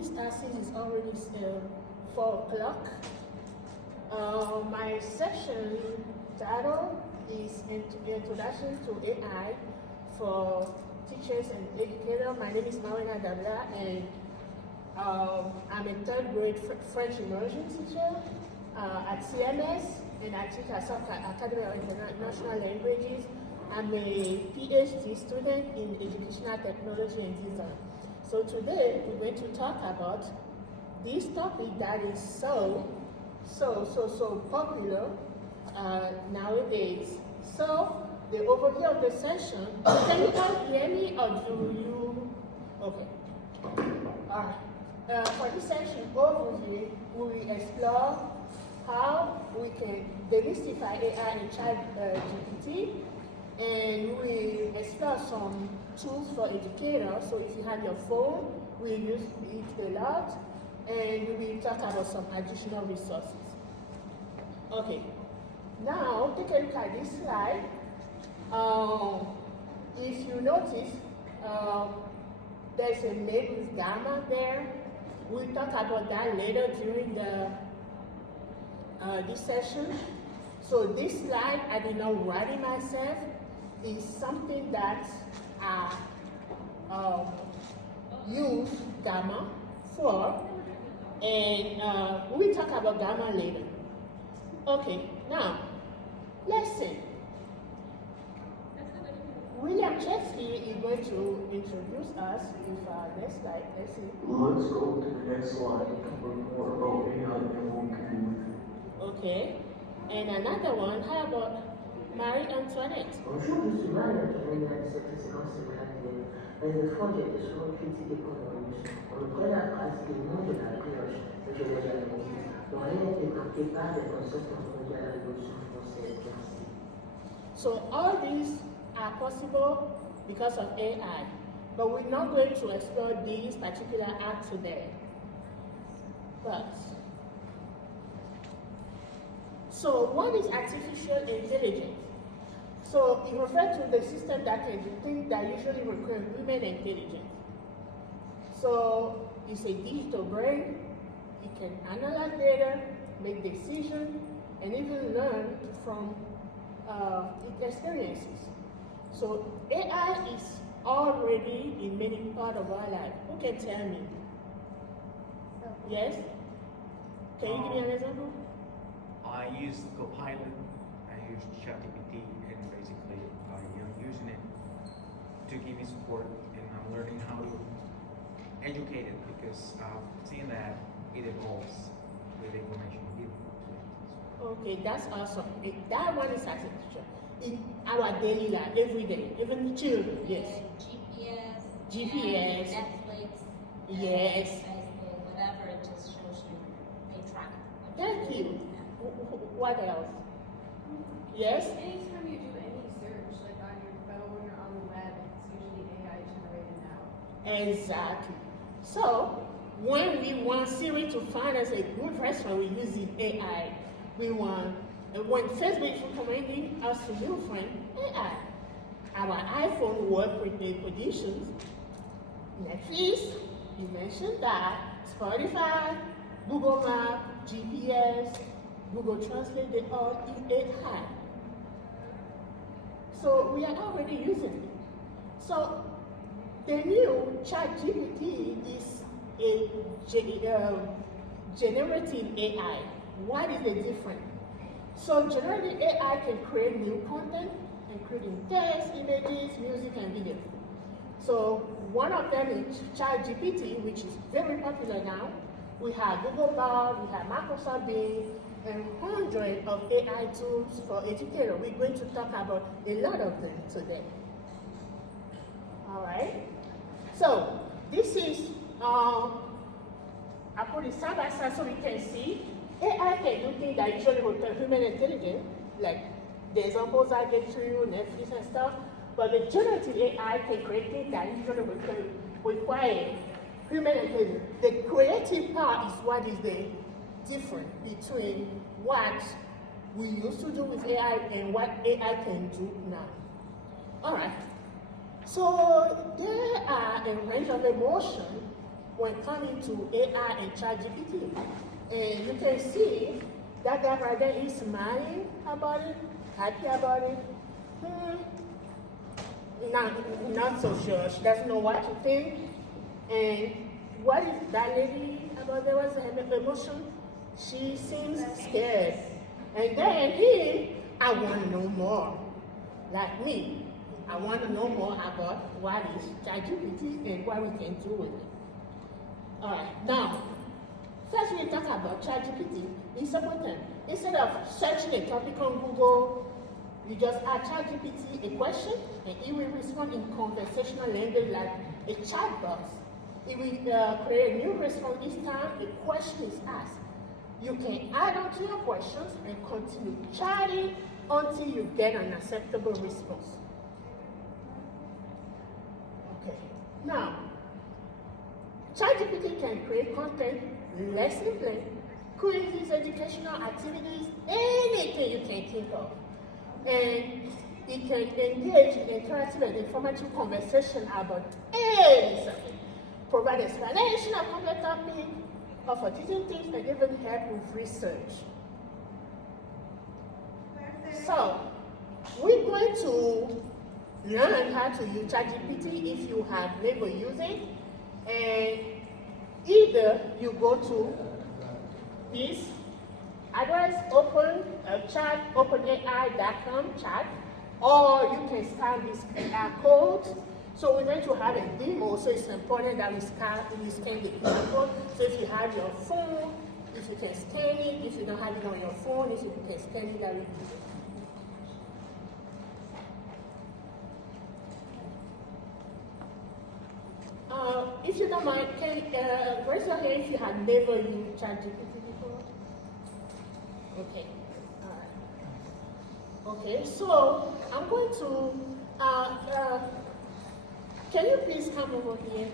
we start since it's already 4 o'clock. My session title is Introduction to AI for Teachers and Educators. My name is Marina Dabla, and I'm a 3rd grade French immersion teacher at CMS, and I teach at Academy of International Languages. I'm a PhD student in Educational Technology and Design. So today we're going to talk about this topic that is so popular nowadays. So the overview of the session, can you all hear me or do you? Okay. All right. For this session overview, we will explore how we can demystify AI in ChatGPT, and we will explore some tools for educators. So if you have your phone, we use it a lot, and we will talk about some additional resources. Okay, now take a look at this slide. If you notice, there's a name with gamma there. We'll talk about that later during this session. So this slide, I did not write it myself. Is something that I use gamma for, and we'll talk about gamma later. Okay, now let's see. William Chesky is going to introduce us with our next slide. Let's see. Let's go to the next slide to learn more about AI and what we can do with it. Okay, and another one. How about Marie Antoinette? Bonjour, je suis Marie-Antoinette, la dissertation séquence mais le fond j'ai été souvent critiqué pour le russe. On reprend la phrase qui est le nom de la brioche que je vois à la musique. L'oreille est marquée par des concepts entendus à la Révolution française. Merci. So all these are possible because of AI, but we're not going to explore these particular apps today. But so what is artificial intelligence? So it refers to the system that can do things that usually require human intelligence. So it's a digital brain. It can analyze data, make decisions, and even learn from its experiences. So AI is already in many parts of our life. Who can tell me? Yes? Can you give me an example? I use Copilot, I use ChatGPT, and basically I'm using it to give me support, and I'm learning how to educate it because I've seen that it evolves with information given to it. Okay, that's awesome. That one is artificial. In our daily life, every day, even children, yes. GPS, Netflix, yes. Facebook, whatever, it just shows you a track. Thank you. What else? Yes? Anytime you do any search, like on your phone or on the web, it's usually AI generated now. Exactly. So, when we want Siri to find us a good restaurant, we're using AI. When Facebook is recommending us a new friend, AI. Our iPhone work with the predictions. Netflix, you mentioned that. Spotify, Google Maps, GPS, Google Translate, they all use AI. So we are already using it. So the new ChatGPT is a generative AI. What is the difference? So generative AI can create new content, including text, images, music, and video. So one of them is ChatGPT, which is very popular now. We have Google Bard, we have Microsoft Bing, and hundreds of AI tools for educators. We're going to talk about a lot of them today. All right. So this is, I put it side by side so we can see. AI can do things that usually require human intelligence, like the examples I gave to you, Netflix and stuff. But the generative AI can create things that usually require human intelligence. The creative part is what is the difference between what we used to do with AI and what AI can do now. All right. So there are a range of emotions when coming to AI and ChatGPT. And you can see that guy right there is smiling about it, happy about it. Not so sure. She doesn't know what to think. And what is that lady about? There was her emotion. She seems scared. And then I want to know more. Like me, I want to know more about what is ChatGPT and what we can do with it. All right, now, first we talk about ChatGPT. It's important. Instead of searching a topic on Google, you just ask ChatGPT a question and it will respond in conversational language like a chat box. It will create a new response each time a question is asked. You can add on to your questions and continue chatting until you get an acceptable response. Okay, now, ChatGPT can create content, lesson plan, quizzes, educational activities, anything you can think of. And it can engage in interactive and informative conversation about any subject, provide explanation of complex topic, offer teaching tips, and even help with research. So, we're going to learn how to use ChatGPT if you have never used it. And either you go to this address, openai.com chat, or you can scan this QR code. So we're going to have a demo, so it's important that we scan the QR code. So if you have your phone, if you can scan it, if you don't have it on your phone, if you can scan it, that will be good. If you don't mind, can raise your hand if you have never used ChatGPT before? Okay. Okay, so I'm going to, can you please come over here?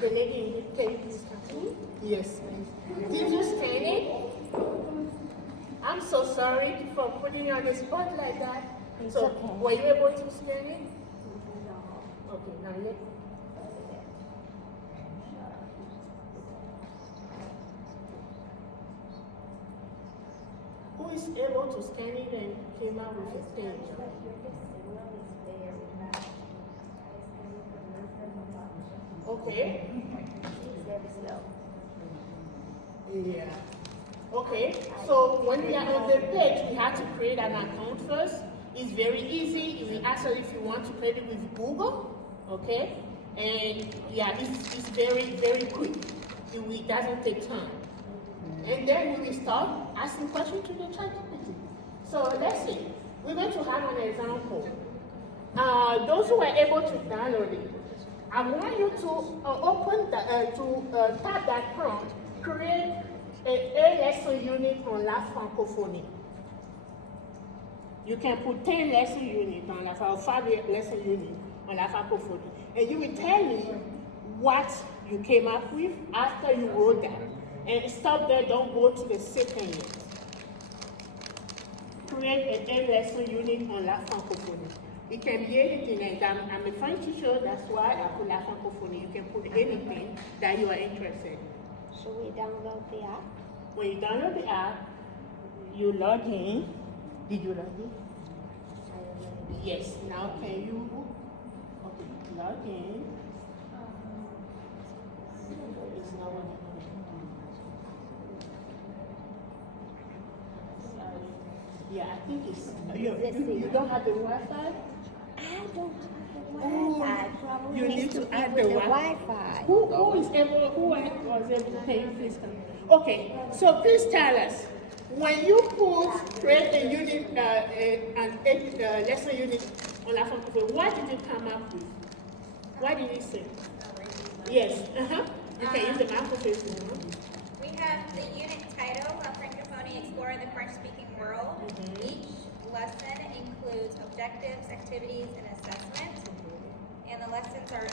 The lady, can you please come to me? Yes, please. Did you scan it? I'm so sorry for putting you on the spot like that. So, were you able to scan it? Okay, now let. Who is able to scan it and came out with a page? Okay. Yeah. Okay. So when we are on the page, we have to create an account first. It's very easy. It will ask us if you want to create it with Google. Okay. And yeah, it's very, very quick. It doesn't take time. And then we will start asking questions to the ChatGPT. So let's see. We're going to have an example. Those who are able to download it, I want you to tap that prompt, create a lesson unit on La Francophonie. You can put 10 lesson units on La Francophonie, 5 lesson units on La Francophonie. And you will tell me what you came up with after you wrote that. And stop there, don't go to the second yet. Create a lesson unit on La Francophonie. It can be anything, and I'm a French teacher, that's why I put La Francophonie. You can put anything that you are interested in. Should we download the app? When you download the app, you log in. Did you log in? Yes, now can you, okay, log in. It's not working. Yeah, I think it's, you don't have the Wi-Fi? I don't have the Wi-Fi. Probably You need to add the Wi-Fi. Who was able to pay you, please come. Okay, so please tell us, when you create a unit, lesson unit on La Francophonie, what did you come up with? What did you say? Yes, you can use the microphone. We have the unit title of Francophonie Exploring the French-Speaking World. Each lesson includes objectives, activities, and assessment. And the lessons are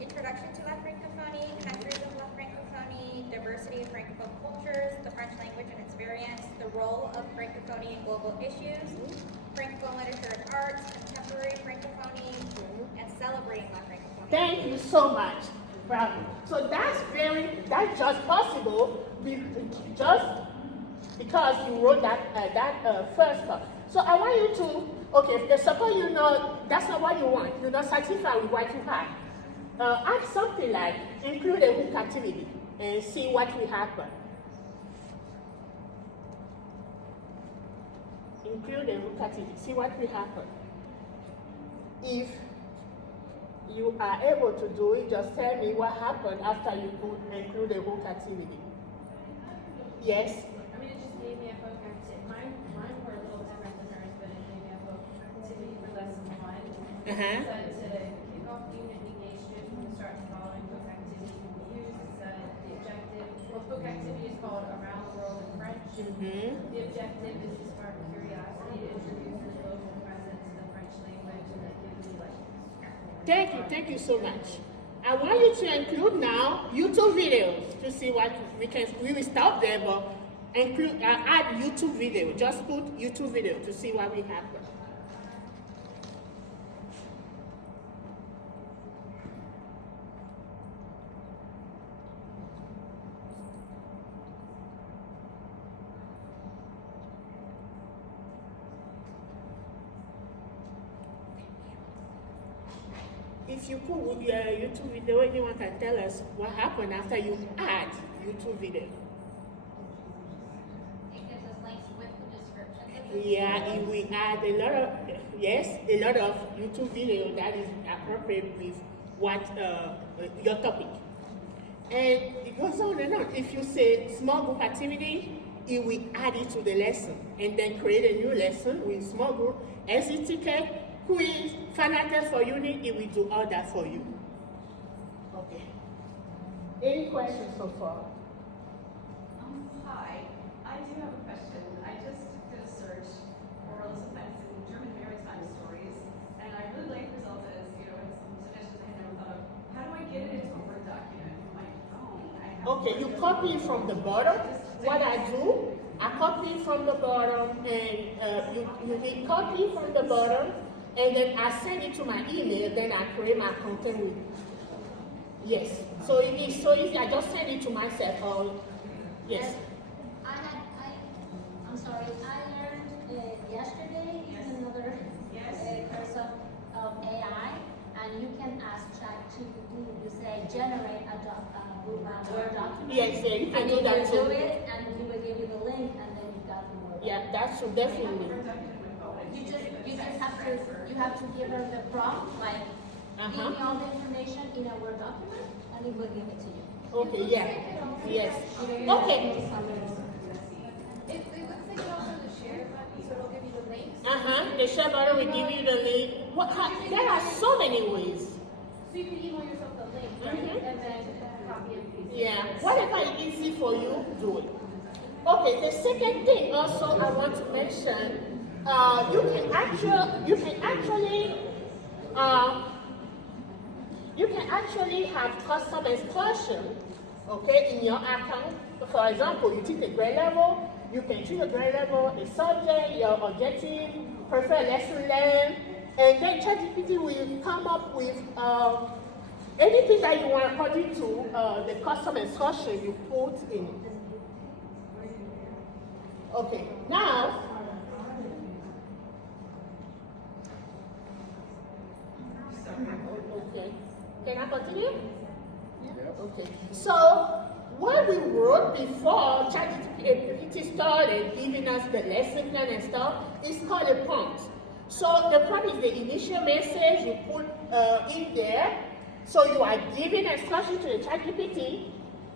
Introduction to La Francophonie, Countries of La Francophonie, Diversity of Francophone Cultures, the French language and its variants, the role of Francophonie in global issues, Francophone literature and arts, contemporary Francophonie, and celebrating La Francophonie. Thank you so much. Bravo. So that's just possible just because you wrote that first part. So I want you to, okay, suppose you know that's not what you want. You're not satisfied with what you have. Add something like include a hook activity and see what will happen. Include a hook activity, see what will happen. If you are able to do it, just tell me what happened after you include a hook activity. Yes? I mean, it just gave me a hook activity. Mine were a little different than hers, but it gave me a hook activity for lesson 1. It said to kick off the unit, engage students from the start to following hook activity can be used. It said the objective, well, hook activity is called Around the World in French. The objective is to spark curiosity to introduce the local presence to the French language, and that gives me like. Thank you so much. I want you to include now YouTube videos to see what we will stop there, but add YouTube video. Just put YouTube video to see what will happen. If you put your YouTube video, anyone can tell us what happened after you add YouTube video. It gives us links with the description. Yeah, if we add a lot of YouTube video that is appropriate with what your topic. And it goes on and on. If you say small group activity, it will add it to the lesson and then create a new lesson with small group, exit ticket, quiz, final test for unit, it will do all that for you. Okay. Any questions so far? Hi, I do have a question. I just did a search for sometimes in German maritime stories, and I really like the results as, with some suggestions I had never thought of. How do I get it into a Word document on my phone? Okay, you copy it from the bottom. What I do, I copy from the bottom, and you hit copy from the bottom, and then I send it to my email, then I create my content with it. Yes. So it is so easy. I just send it to myself. Yes. I'm sorry, I learned yesterday in another course of AI, and you can ask ChatGPT, you say generate a Word document. Yes, yeah, you can do that And too. you will do it, and he will give you the link, and then you got the Word. Yeah, that's true, definitely. You just have to give her the prompt, like, give me all the information in a Word document, and it will give it to you. Okay, yeah. Yes. Okay. It looks like you also have the share button, so it'll give you the links. The share button will give you the link. There are so many ways. So you can email yourself the link, right? And then copy and paste. Yeah. Whatever is easy for you, do it. Okay, the second thing also I want to mention, you can actually have custom exclusion, okay, in your account. For example, you teach a grade level, you can choose a grade level, a subject, your objective, preferred lesson learned, and then ChatGPT will come up with anything that you want according to the custom exclusion you put in. Okay, now, okay. Can I continue? Okay. So what we wrote before ChatGPT started giving us the lesson plan and stuff is called a prompt. So the prompt is the initial message you put in there. So you are giving instruction to the ChatGPT,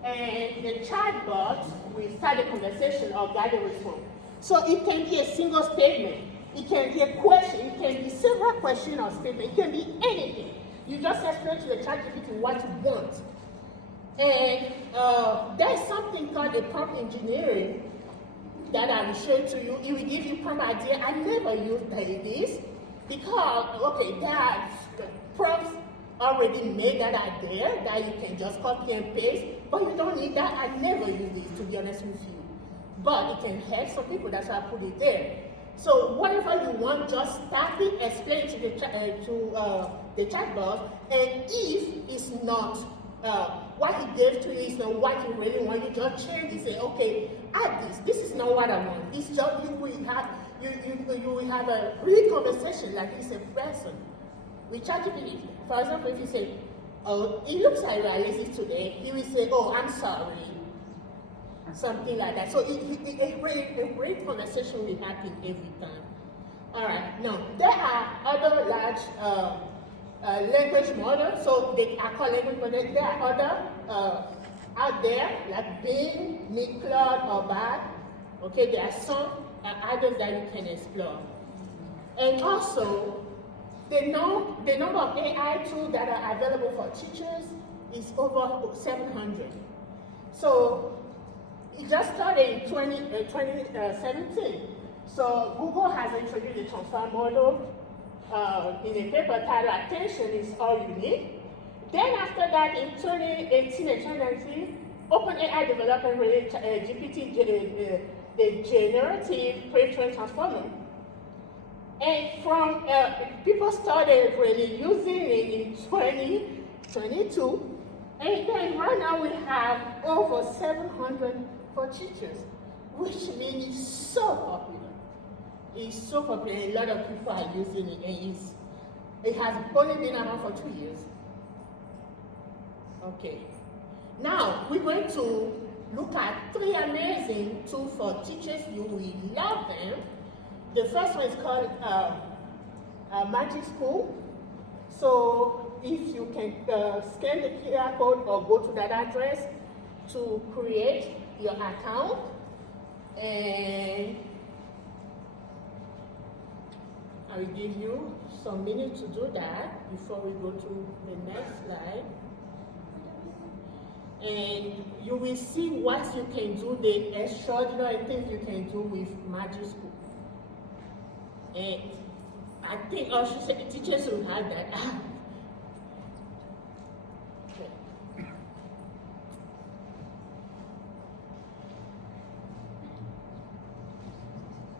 and the chatbot will start the conversation or guide the response. So it can be a single statement. It can be a question. It can be several questions or statements. It can be anything. You just explain to the ChatGPT what you want. And there's something called a prompt engineering that I will show to you. It will give you prompt idea. I never used this because, okay, there are prompts already made that are there that you can just copy and paste, but you don't need that. I never use this, to be honest with you. But it can help some people, that's why I put it there. So whatever you want, just type it, explain it to the chatbot, and if it's not what he gave to you is not what you really want. You just change it. Say, okay, add this. This is not what I want. It's just you will have a real conversation like he's a person. With ChatGPT, for example, if you say, oh, it looks like you are lazy today, he will say, oh, I'm sorry. Something like that. So a great conversation will happen every time. All right. Now, there are other large language models. So they are called language models. There are other out there, like Bing, Miclod, or Bard. Okay, there are some others that you can explore. And also, the number of AI tools that are available for teachers is over 700. So it just started in 2017. So Google has introduced the transform model in a paper titled "Attention is All You Need." Then after that, in 2018 and 2019, OpenAI developed GPT, the generative pre-trained transformer. And from people started really using it in 2022, and then right now we have over 700 for teachers, which means it's so popular. It's so popular. A lot of people are using it, and it has only been around for 2 years. Okay. Now we're going to look at 3 amazing tools for teachers. You will love them. The first one is called Magic School. So if you can scan the QR code or go to that address to create your account, and I will give you some minutes to do that before we go to the next slide. And you will see what you can do, the extraordinary things you can do with Magic School. And I think also teachers will have that app.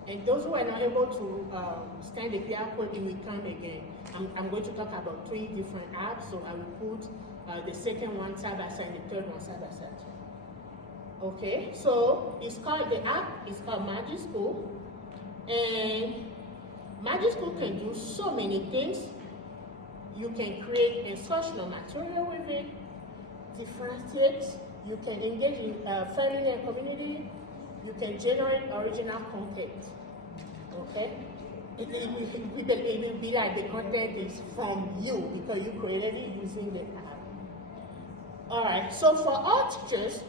And those who are not able to scan the QR code, it will come again. I'm going to talk about 3 different apps, so I will put the second one side by side and the third one side by side. Okay, so it's called, the app is called Magic School, and Magic School can do so many things. You can create instructional material with it, differentiate, you can engage in family and community, you can generate original content. Okay? It will be like the content is from you because you created it using the app. Alright, so for all teachers,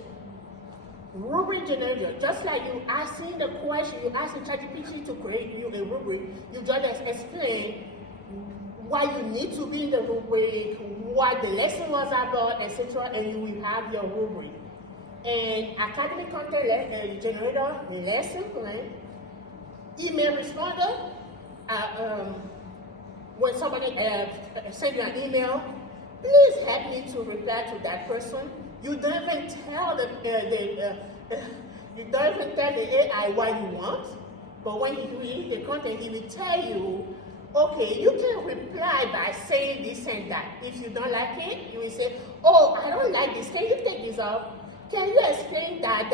rubric generator, just like you asking the question, you asking ChatGPT to create you a rubric, you just explain why you need to be in the rubric, what the lesson was about, etc., and you will have your rubric. And academic content generator, lesson plan, email responder, when somebody sends you an email, please help me to reply to that person. You don't even tell you don't even tell the AI what you want, but when you read the content, it will tell you, okay, you can reply by saying this and that. If you don't like it, you will say, oh, I don't like this. Can you take this off? Can you explain that,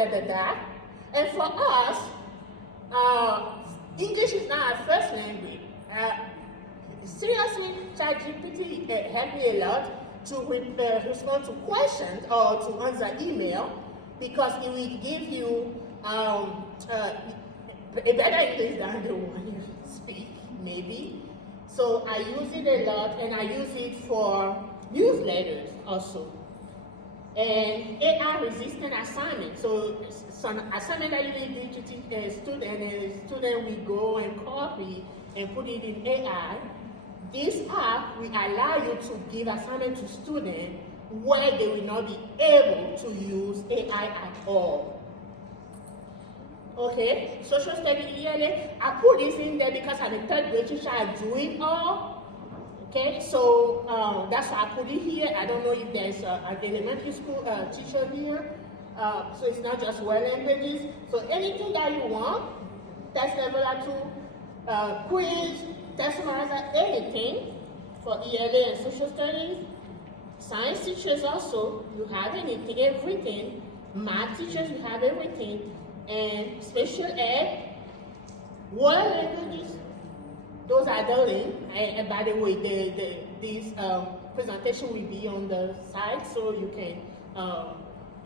And for us, English is not our first language. Seriously, ChatGPT helped me a lot to respond to questions or to answer email, because it will give you a better English than the one you speak, maybe. So I use it a lot, and I use it for newsletters also. And AI resistant assignment. So some assignment that you need to teach a student, and a student will go and copy and put it in AI. This app will allow you to give assignment to students where they will not be able to use AI at all. Okay, social studies ELA, I put this in there because I'm a third grade teacher, I do it all. Okay, so that's why I put it here. I don't know if there's an elementary school teacher here, so it's not just world languages. So anything that you want, test level 2, quiz, test analyzer, anything for ELA and social studies, Science teachers also, you have anything, everything. Math teachers, you have everything. And special ed, world languages, those are the link. And by the way, this presentation will be on the site, so you can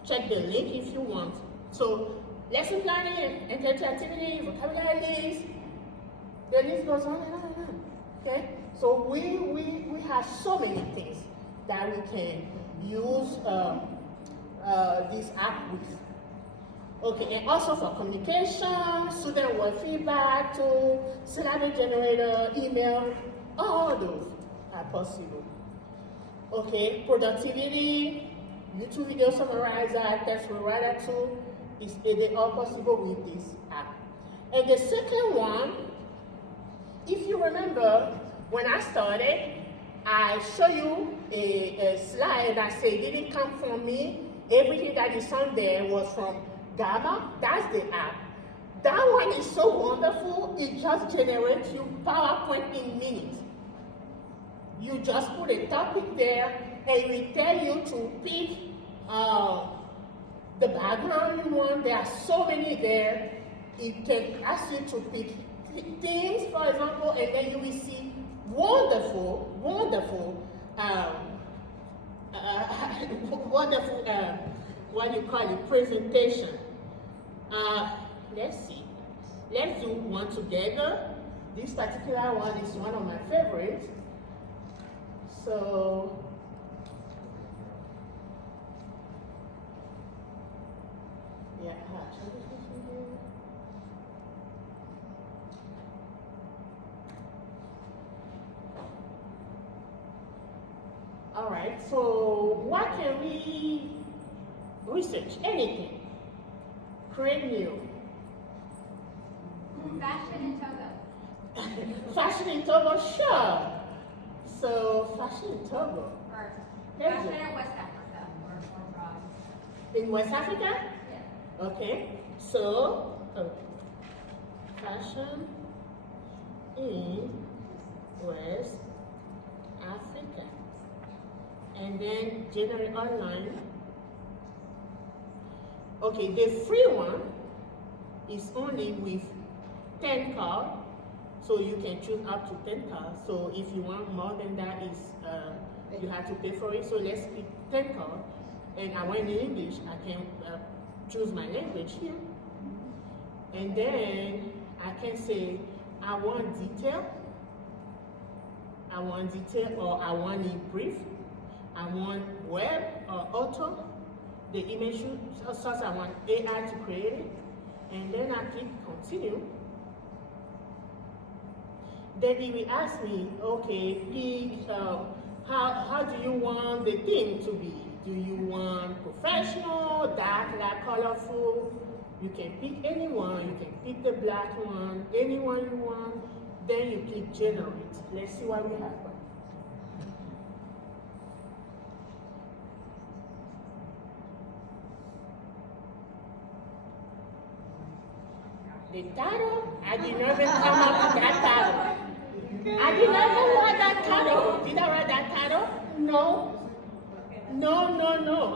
check the link if you want. So lesson planning, interactivity, vocabulary list, the list goes on and on and on. Okay? So we have so many things that we can use this app with. Okay, and also for communication, student work feedback, tool, syllabus generator, email, all those are possible. Okay, productivity, YouTube video summarizer, text rewriter tool, they are possible with this app. And the second one, if you remember, when I started, I show you a slide that said it didn't come from me. Everything that is on there was from Gamma. That's the app. That one is so wonderful. It just generates you PowerPoint in minutes. You just put a topic there, and it will tell you to pick the background you want. There are so many there. It can ask you to pick things, for example, and then you will see wonderful, wonderful, what you call it, presentation. Let's see. Let's do one together. This particular one is one of my favorites. So, yeah. All right, so what can we research? Anything. Create new. Fashion in Togo. Fashion in Togo, sure. So, fashion in Togo. Or Let's fashion go. in West Africa or abroad. In West Africa? Yeah. Okay, so, fashion in West Africa. And then generate online. Okay, the free one is only with 10 cards, so you can choose up to 10 cards. So if you want more than that, is you have to pay for it. So let's pick 10 cards, and I want in English. I can choose my language here, and then I can say I want detail. I want detail, or I want in brief. I want web or auto. The image source, I want AI to create it. And then I click continue. Then it will ask me, okay, please, how do you want the theme to be? Do you want professional, dark, light, colorful? You can pick anyone. You can pick the black one, anyone you want. Then you click generate. Let's see what we have. The title, I did not even come up with that title. I did not even write that title. Did I write that title? No.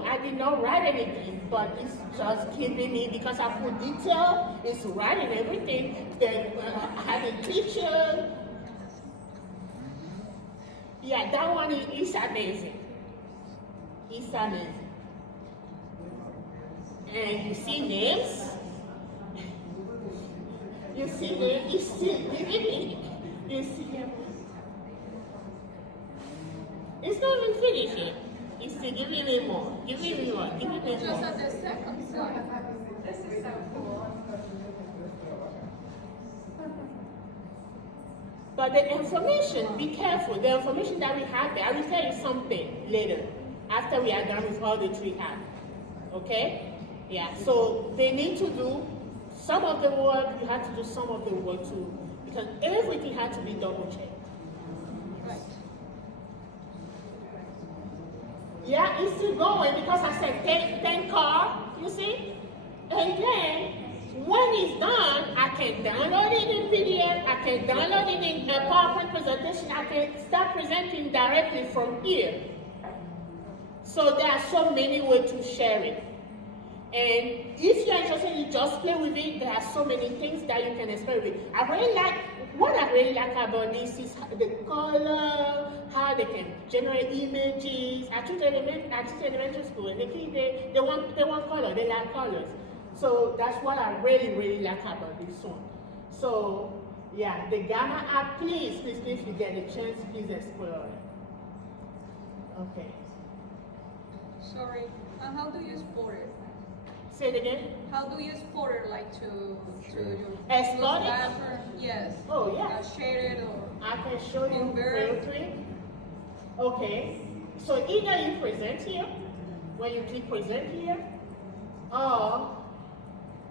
I did not write anything, but it's just giving me, because I put detail, it's writing everything. Then I have a picture. Yeah, that one is amazing. It's amazing. And you see names. You see them, you see him. It's not even finished yet. It's still giving me more. Give me more. This is so cool. But the information, be careful. The information that we have there, I will tell you something later, after we are done with all the three apps. Okay? Yeah, so they need to do some of the work, you have to do some of the work too, because everything had to be double checked. Right. Yeah, it's still going, because I said 10 cards, you see? And then, when it's done, I can download it in PDF, I can download it in a PowerPoint presentation, I can start presenting directly from here. So there are so many ways to share it. And if you're interested in just play with it, there are so many things that you can experiment with. What I really like about this is the color, how they can generate images. I teach elementary school, and the kids they want color, they like colors. So that's what I really like about this one. So yeah, the Gamma app, please, if you get a chance, please explore it. Okay. Sorry, how do you export it? Say it again. How do you export it, like to your Export it? platform? Yes. Oh yeah. Share it or I can show you real quick. Okay. So either you present here, when you click present here, or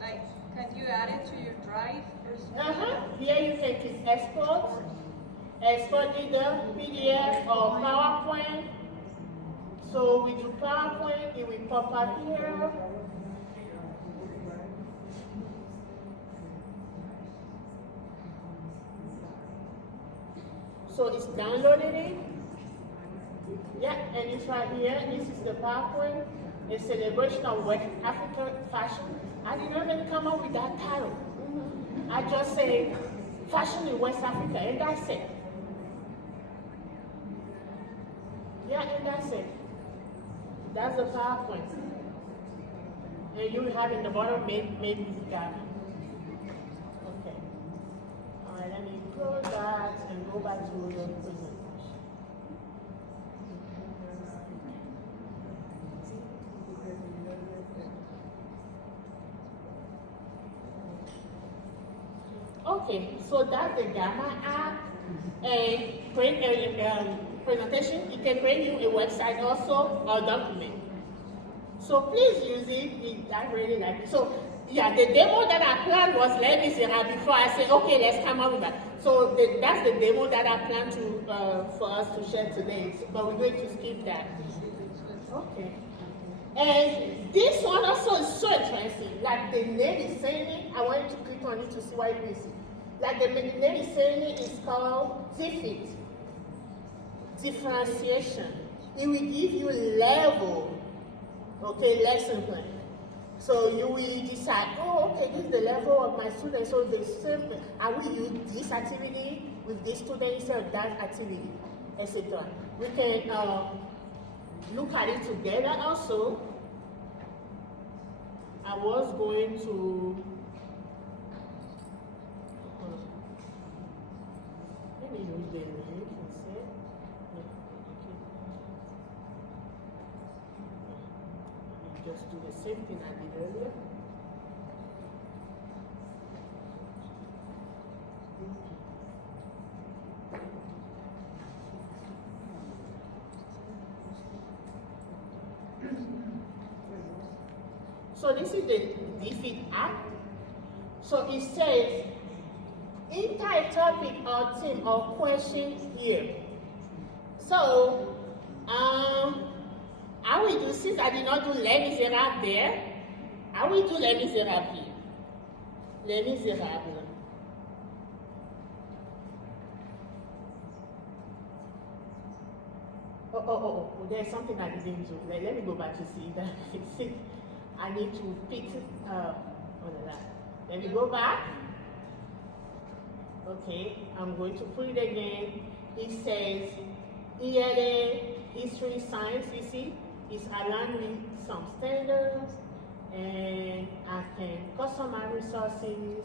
like, can you add it to your drive or something? here you can click export. Export either PDF or PowerPoint. So we do PowerPoint, it will pop up here. So it's downloaded it. Yeah, and it's right here. This is the PowerPoint. A celebration of West African fashion. I didn't even come up with that title. I just say fashion in West Africa, and that's it. Yeah, and that's it. That's the PowerPoint. And you have in the bottom made with Ghana. Okay. All right, let me close that and go back to the presentation. Okay, so that's the Gamma app. And create a presentation. It can create you a website also or document. So please use it. I really like it. So yeah, the demo that I planned was Les Miserables before I said, okay, let's come up with that. So that's the demo that I planned to for us to share today. But we're going to skip that. Okay. And this one also is so interesting. Like the name is saying it. I want you to click on it to see what you see. Like the name is saying it is called deepen. Differentiation. It will give you level, okay, lesson plan. So you will decide, oh, okay, this is the level of my students. So the same, I will use this activity with this student instead of that activity, etc. We can look at it together also. I was going to let me use the link instead. Just do the same thing I did earlier. So this is the defeat app. So it says, enter a topic or theme or question here. So, I will do, since I did not do Les Miserables there, I will do Les Miserables here. Les Miserables. Oh, there's something I didn't do. Let me go back to see that. I need to fix it. Let me go back. Okay, I'm going to put it again. It says ELA, history, science, you see, is aligned with some standards, and I can customize resources,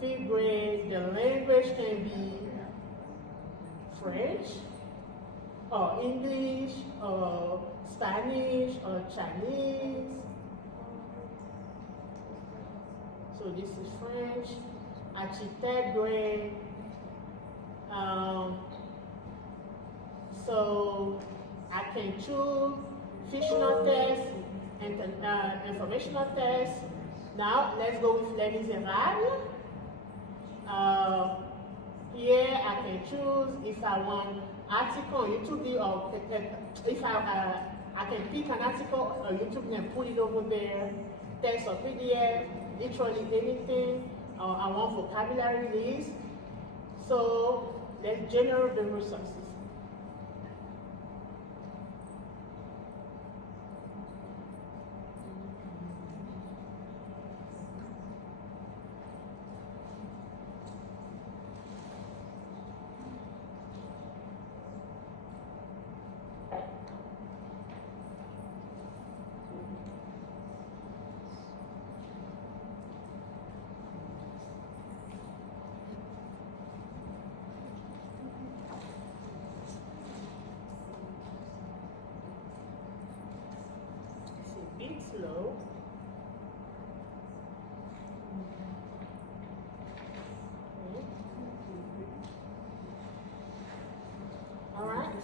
field grade, the language can be French, or English, or Spanish, or Chinese. So this is French, architect grade. So I can choose fictional test and informational test. Now let's go with Les Miserables. Here I can choose if I want article on YouTube or if I can pick an article on YouTube and put it over there, text or PDF, literally anything. I want vocabulary list. So let's generate the resources.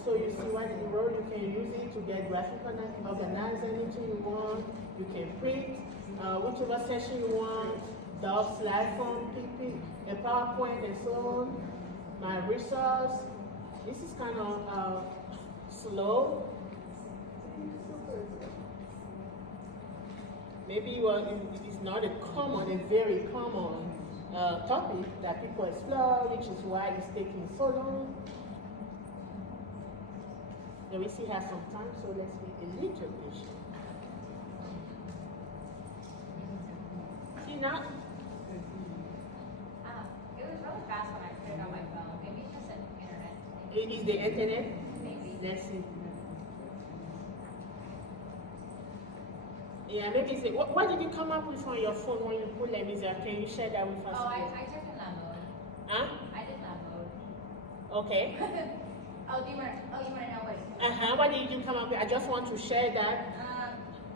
So you see what you wrote, you can use it to get graphic organize anything you want. You can print whichever session you want, docs, slide form, PP, a PowerPoint, and so on. My resource. This is kind of slow. Maybe it's not a very common topic that people explore, which is why it's taking so long. Then we still have some time, so let's be a little patient. See now? It was really fast when I put it on my phone. Maybe it's just an internet thing. It is the internet? Maybe. Let's see. Yeah, maybe say, what did you come up with on your phone when you put them in there? Can you share that with us? Oh, I took in that mode. Huh? I did that mode. Okay. You want to know what it came Uh-huh. What did you come up with? I just want to share that.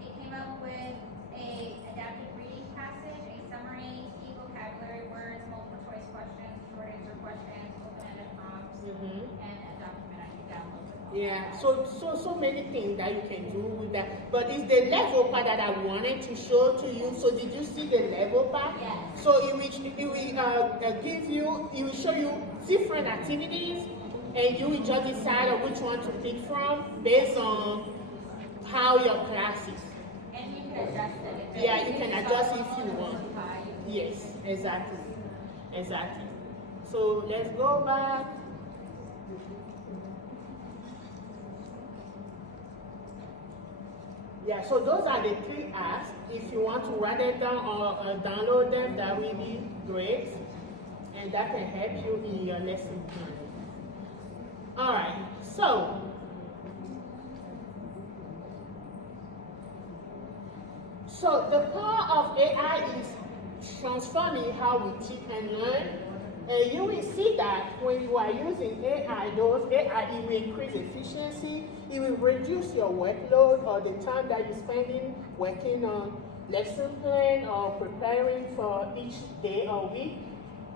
It came up with a adaptive reading passage, a summary, key vocabulary words, multiple choice questions, short answer questions, open-ended prompts, and a document I can download. Yeah, so many things that you can do with that. But it's the level part that I wanted to show to you. So did you see the level part? Yes. So it will show you different activities, and you will just decide on which one to pick from based on how your class is. And you can adjust it. Yeah, you can adjust if you want. Yes, exactly. Exactly. So let's go back. Yeah, so those are the 3 apps. If you want to write them down or download them, that will be great. And that can help you in your lesson plan. All right, so the power of AI is transforming how we teach and learn. And you will see that when you are using AI, it will increase efficiency, it will reduce your workload or the time that you're spending working on lesson plan or preparing for each day or week.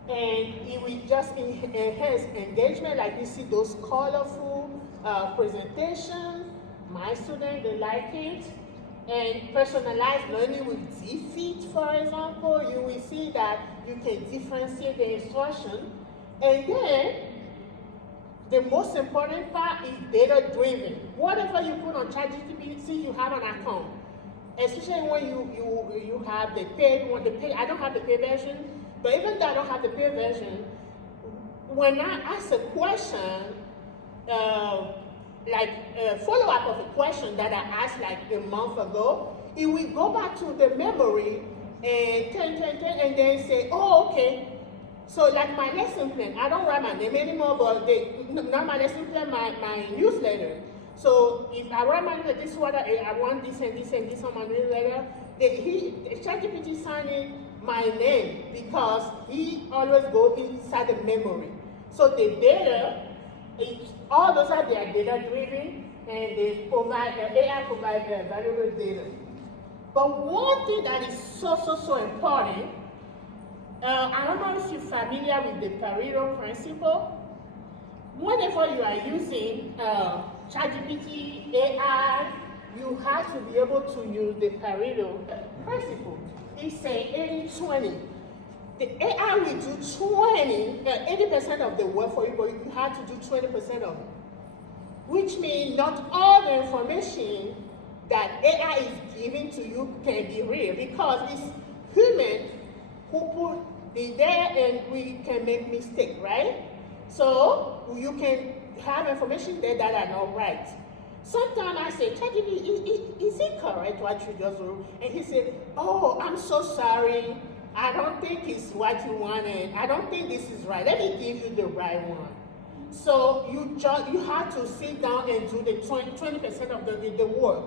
And it will just enhance engagement, like you see those colorful presentations. My students, they like it. And personalized learning with deepen, for example, you will see that you can differentiate the instruction. And then, the most important part is data-driven. Whatever you put on ChatGPT, you have an account. Especially when you have the paid one. I don't have the paid version, but even though I don't have the paid version, when I ask a question, like a follow-up of a question that I asked like a month ago, it will go back to the memory and and then say, oh, okay. So like my lesson plan, I don't write my name anymore, but not my lesson plan, my newsletter. So if I write my newsletter, this is what I want this and this and this on my newsletter, ChatGPT signing my name because he always goes inside the memory. So the data, all those are their data driven, and they provide AI provides valuable data. But one thing that is so important, I don't know if you're familiar with the Pareto principle. Whenever you are using ChatGPT, AI, you have to be able to use the Pareto principle. It's saying 80-20. The AI will do 80% of the work for you, but you have to do 20% of it. Which means not all the information that AI is giving to you can be real, because it's humans who put it there and we can make mistakes, right? So you can have information there that are not right. Sometimes I say, ChatGPT, is it correct what you just wrote? And he said, oh, I'm so sorry. I don't think it's what you wanted. I don't think this is right. Let me give you the right one. So you have to sit down and do the 20% of the work.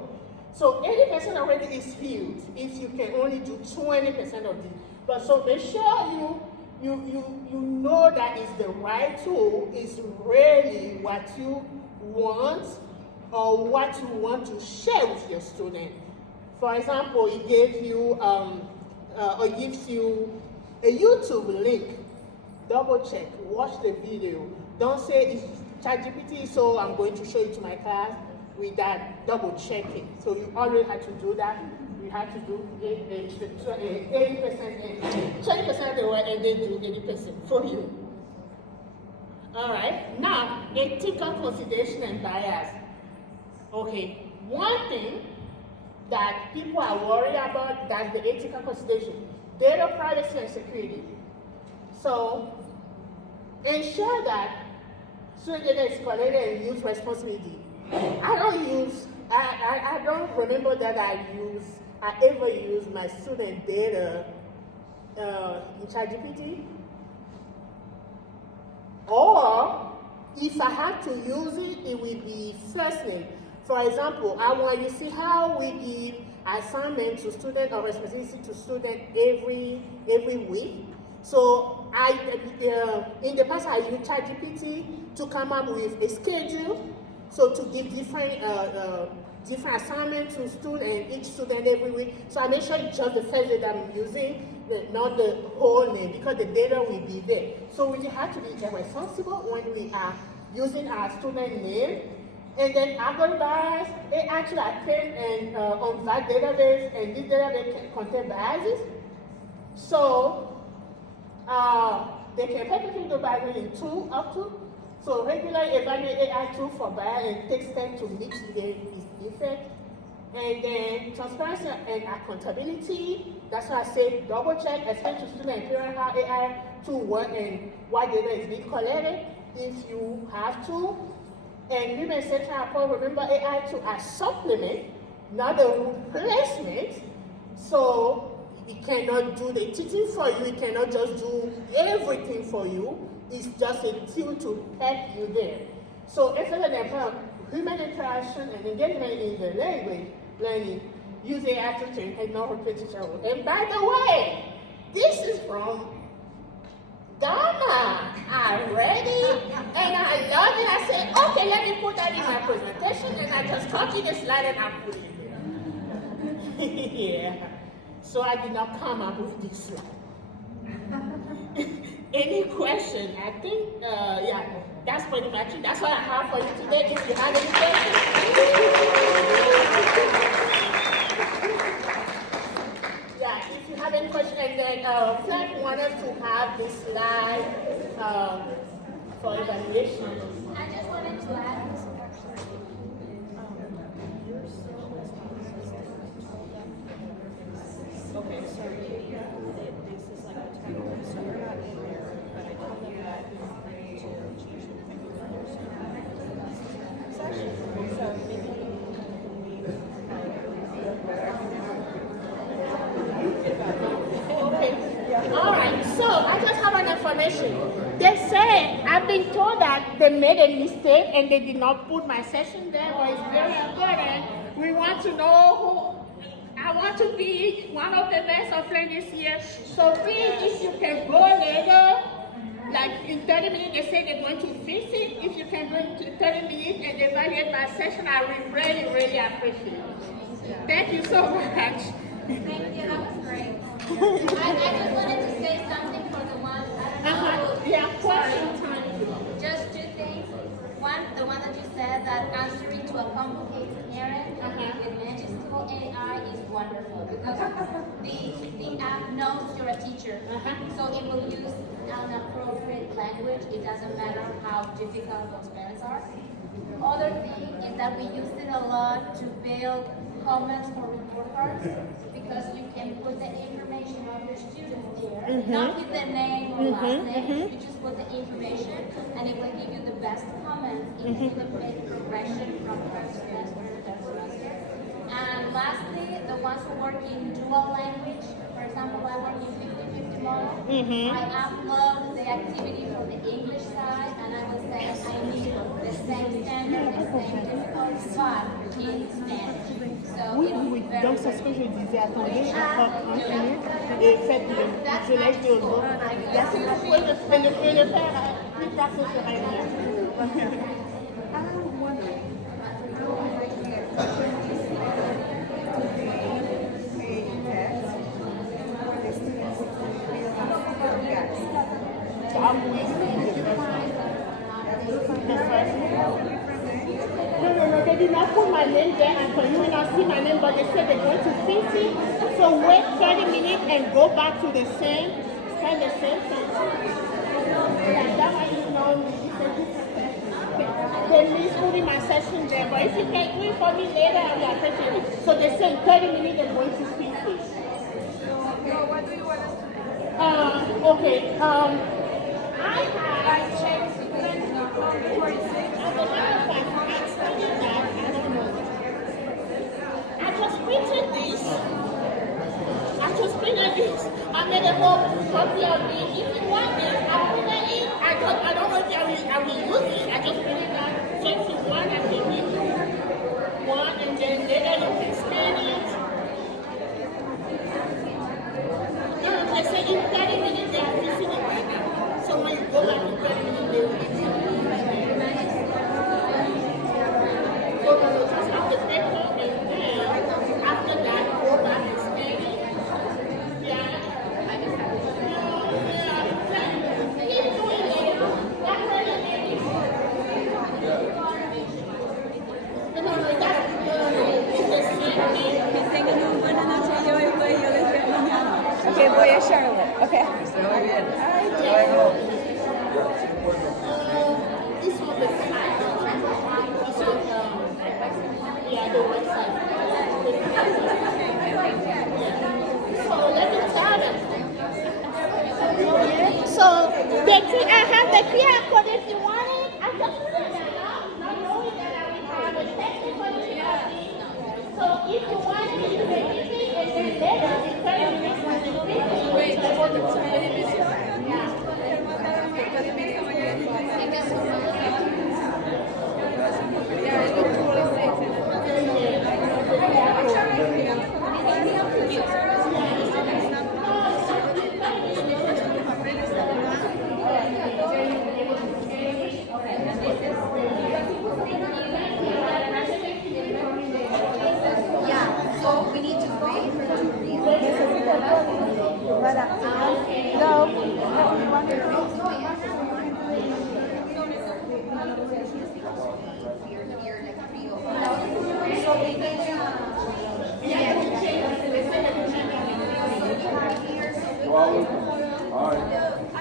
So 80% already is huge if you can only do 20% of it. But so make sure you know that it's the right tool, is really what you want or what you want to share with your student. For example, it gives you or gives you a YouTube link. Double check, watch the video. Don't say it's ChatGPT, so I'm going to show it to my class with that double checking. So you already had to do that. You had to do 80%, 20% of the work, and then do 80% for you. All right. Now, ethical consideration and bias. Okay. One thing that people are worried about, that's the ethical consideration: data privacy and security. So ensure that student data is collected and used responsibly. I don't remember that I ever used my student data in ChatGPT. Or if I have to use it, it will be first name. For example, I want you to see how we give assignment to student or responsibility to student every week. So in the past I used ChatGPT to come up with a schedule, so to give different assignments to student and each student every week. So I make sure it's just the first day that I'm using, not the whole name, because the data will be there. So we have to be responsible when we are using our student name. And then other bias, they actually attend on that database, and this database can contain biases. So they can perpetrate the bias in 2 up to. So regularly evaluate AI tool for bias and take steps to mitigate its effect. And then transparency and accountability. That's why I say double check, especially to students and parents, how AI tool work and what data is being collected if you have to. And human central approach, remember AI tool as supplement, not a replacement. So it cannot do the teaching for you, it cannot just do everything for you. It's just a tool to help you there. So emphasis upon human interaction and engagement in the language learning, use AI to train and not repetition. And by the way, this is from Ghana. I read it and I love it. I said, okay, let me put that in my presentation, and I just copied the slide and I put it there. Yeah. So I did not come up with this slide. Any question? I think, yeah, that's pretty much it. That's what I have for you today. If you have any questions. Yeah, if you have any questions, and then FLANC wanted to have this slide for evaluation. I just wanted to add. Okay, sorry. This is like a technical, so we're not in there, but I told them that we want to change session. So maybe okay. All right. So I just have an information. They say I've been told that they made a mistake and they did not put my session there, but it's very important. We want to know who. I want to be one of the best of FLANC this year. So please, if you can go later, like in 30 minutes, they say they're going to fix it. If you can go into 30 minutes and evaluate my session, I will really, really appreciate it. Thank you so much. Thank you, that was great. I just wanted to say something for the ones, I don't know. Yeah, question time. Just 2 things. One, the one that you said, that answering to a complicated errand with Magistool AI is wonderful, because the app knows you're a teacher, so it will use an appropriate language. It doesn't matter how difficult those parents are. Other thing is that we use it a lot to build comments for report cards, because you can put the information of your students there, not with the name or last name. You just put the information, and it will give you the best comments into the progression from first semester to third semester. And lastly, the ones who work in dual language, for example, I work in 50-50 model. I upload the activity from the English side, and I will say I need the same standard, the same difficulty, but in Spanish. So Oui, oui, donc c'est ce que je disais. Attendez, enchaînez et faites-le. Je laisse les autres. Merci beaucoup. Je le faire plus tard que je serai là. The first one. No, they did not put my name there, and so you will not see my name, but they said they're going to fix it. So wait 30 minutes and go back to the same, spend the same time. Yeah, that one is known. They miss putting my session there, but if you can do it for me later, I will appreciate it. So they say in 30 minutes they're going to fix it. So what do you want us to do? Okay. I Check sequence from 46. I just printed this. I made a whole copy of it. If you want it, I put it in. I don't know if I will use it. I just put it down. So if you want, I can give you one, and then later you can scan it. No, they say in 30 minutes they are fixing it right now. So when you go back in 30 minutes, they will fix it. So just have the paper, and then after that, go back and scan it. Yeah. Keep doing it. That's what it is. No, it's the same thing. Okay, voy a Charlotte. Okay. This one is side. So, yeah, the website. So let me tell them. So I have the QR code if you want it. I just put it there now, not knowing that I will have a technical difficulty. So if you want it, you can use it, and then later in 30 minutes when you finish, wait, I want to 20 minutes.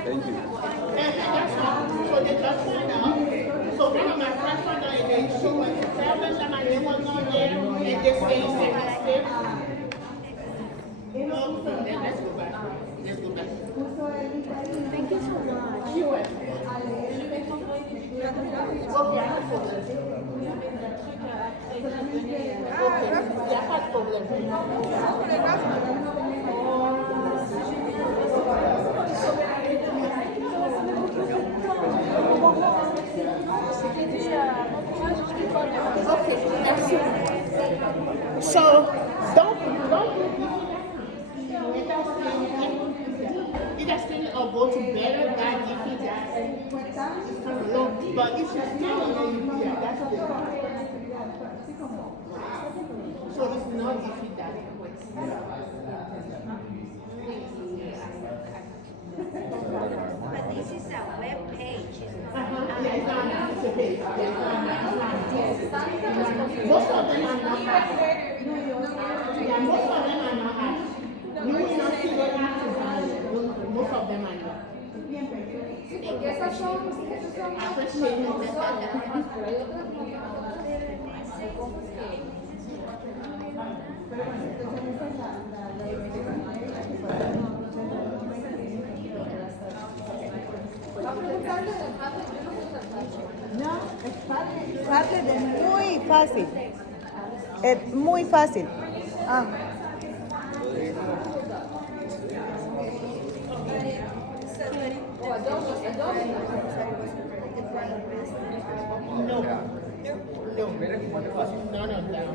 Thank you. So they just found out. So one of my friends found out, and then she went to tell them that my name was not there, and they say it's a mistake. Let's go back. Thank you so much. You are. Okay, I have problème. Okay, il n'y a pas de problème. Okay, merci. So, don't it has been a go to better than if it has low, but if you still yeah, that's the so it's not if it does. But this is a web page. Yeah, it's not it's a page. Most of them are not active. Yeah, most of them are not active. You will not see them active. Most of them are not. Padlet es muy fácil. Es muy fácil. Ah. None of them.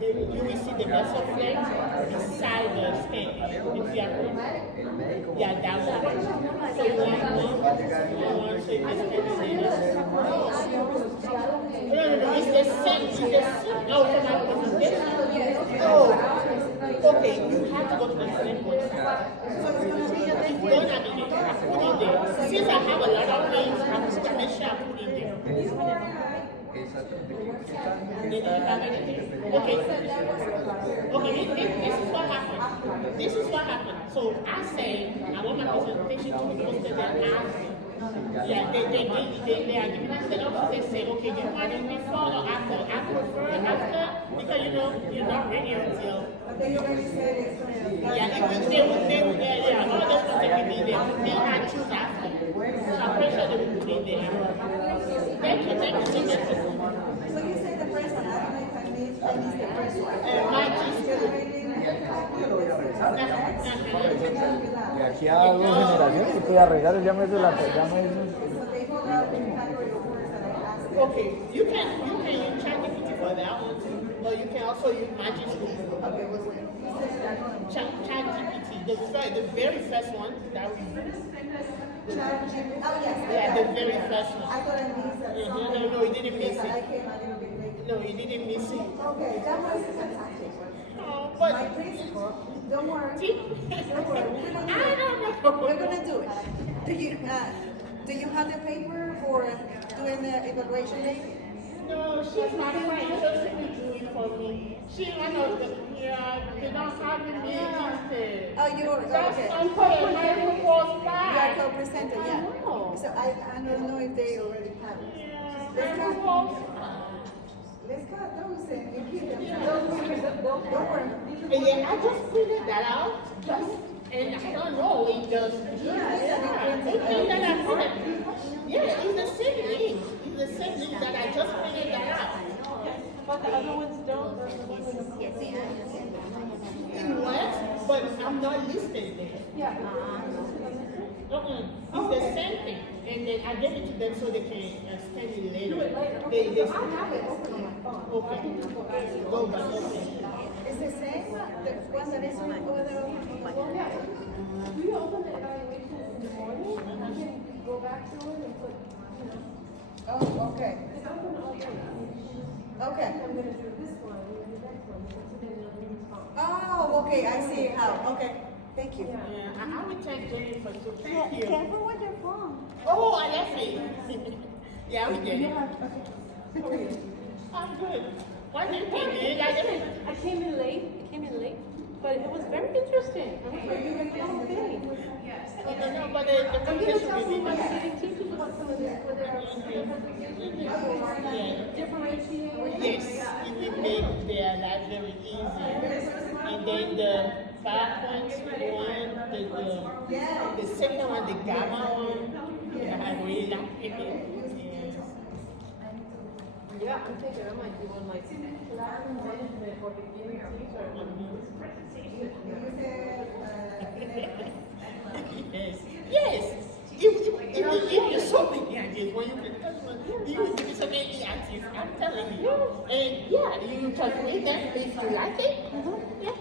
You will see the best of FLANC beside the scan. Yeah, that one. So you want one, so you can scan it. No, it's the same. It's the same. Oh, for my presentation. Oh, okay. You have to go to the same website. So it's gonna be I put it there. So since I have a lot of things, I'm just gonna make sure I put in there. Did you have anything? Okay. Okay, this is what happened. This is what happened. So I say I want my presentation to be posted there after. Yeah, they are giving us the option. They say, okay, do you want it before or after? I prefer after because you're not ready until. Okay, you already said it's going to. Yeah, all those ones that we need there. They might choose after. So I'm pretty sure they will put it there. Thank you. So you said the first one. I don't know if I missed the first one. My Y aquí a 2 generaciones estoy a regar, ya me hizo la Okay, you can use ChatGPT for that one too, but you can also use Magic School. Okay, wait. ChatGPT, the very first one that we ChatGPT. Oh yes. yeah, the very first one. I thought I missed that. No, you didn't miss I it. came a little bit late. No, you didn't miss it. Okay, that was fantastic. But My principal, don't worry. See? Don't worry. I don't know. We're gonna do it. Do you have the paper for doing the evaluation day? No, she's my friend, so she will do it for me. She one of the they don't have me listed. Oh, you're That's okay. unfair. My was You are bad. co-presenter, yeah. So I don't know if they already have it. Yeah, Let's cut those and keep them. Don't worry. yeah, I just printed that out, and I don't know, it just, yeah, it's the same link. It's the same link that I just printed that out. But the other ones don't. It works, but I'm not listed there. Yeah. It's the same thing, and then I gave it to them so they can scan it later. They I have it open on my phone. okay. Go back. Okay. It's the same, the one that is on the wall? Yeah. Do you open the evaluation in the morning and then go back to it and put, Oh, okay. it's open all day. Okay. I'm gonna do this one and then the next one. It's a digital response. Oh, okay, I see how. Okay, thank you. Yeah, I will take Jennifer too. Thank you. Careful with your phone. Oh, I left it. Yeah, we did. I'm good. What do you think? You like it? I came in late, but it was very interesting. I was like, you the whole thing. Yes. No, but the I'm gonna communication tell will be somebody, better. I teach you about some of this, whether because we differentiate. Yes, it will make their life very easy. And then the PowerPoint one, the second one, the gamma one, yeah, I really like it. Yes. Yeah, I'm thinking I might do one like classroom management or beginning teacher. Yes. It will give you so many ideas when you can touch one. You will give you so many ideas. I'm telling you. And yeah, you can read them if you like it. Yeah.